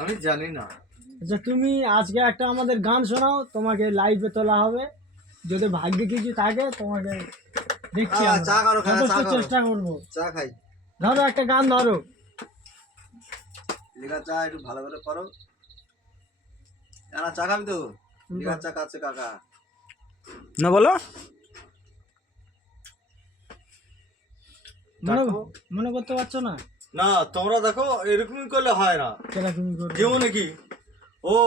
আমি জানি না। আচ্ছা তুমি আজকে একটা আমাদের গান শোনাও, তোমাকে লাইভে তোলা হবে। যদি ভাগ্যে কিছু থাকে তোমাকে দেখছি, আমরা চা করো, যথেষ্ট চা করো। চেষ্টা করবো। চা খাই। ধরো একটা গান ধরো। লিখা চা একটু ভালো করে করো। চা খাবি তো? লিখা চা খাচ্ছে কাকা। না বলো। মনে করতে পারছো না? না তোমরা দেখো এরকমই করলে হয় না। কিরকম করবে? জীবনে কি ও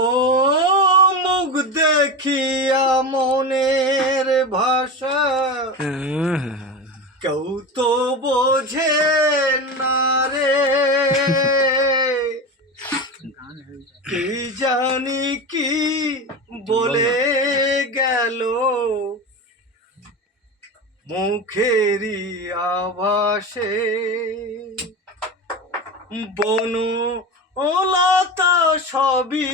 মুখ দেখিয়া মনের ভাষা কেউ তো বোঝে না রে, কি জানি কি বলে গেল মুখেরই আভাসে। বন লতা সবই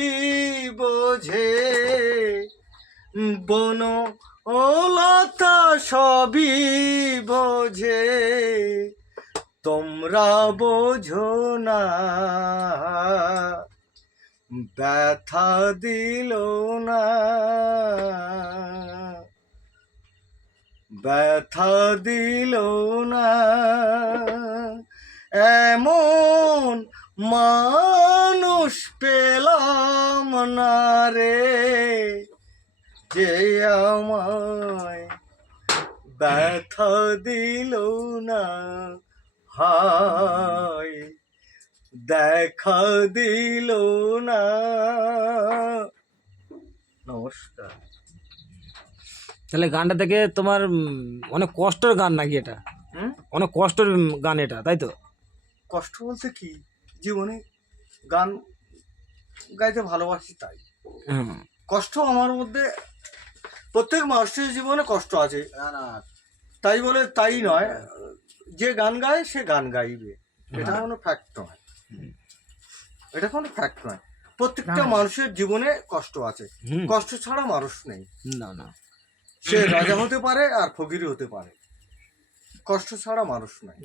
বোঝে, বন লতা সবই বোঝে, তোমরা বোঝো না। ব্যথা দিল না, ব্যথা দিল না, এমন মানুষ পেলাম না রে, যে আমায় ব্যথা দিল না। হায় দেখা দিল না। নমস্কার। তাহলে গানটা থেকে তোমার অনেক কষ্টের গান নাকি এটা? অনেক কষ্টের গান এটা, তাই তো? কষ্ট বলতে কি, জীবনে গান গাইতে ভালোবাসি তাই। কষ্ট আমার মধ্যে, প্রত্যেক মানুষের জীবনে কষ্ট আছে, তাই বলে তাই নয় যে গান গায় সে গান গাইবে, এটা কোনো ফ্যাক্ট নয়। এটা কোনো ফ্যাক্ট নয়। প্রত্যেকটা মানুষের জীবনে কষ্ট আছে, কষ্ট ছাড়া মানুষ নেই। না না, সে রাজা হতে পারে আর ফকির হতে পারে, কষ্ট ছাড়া মানুষ নাই।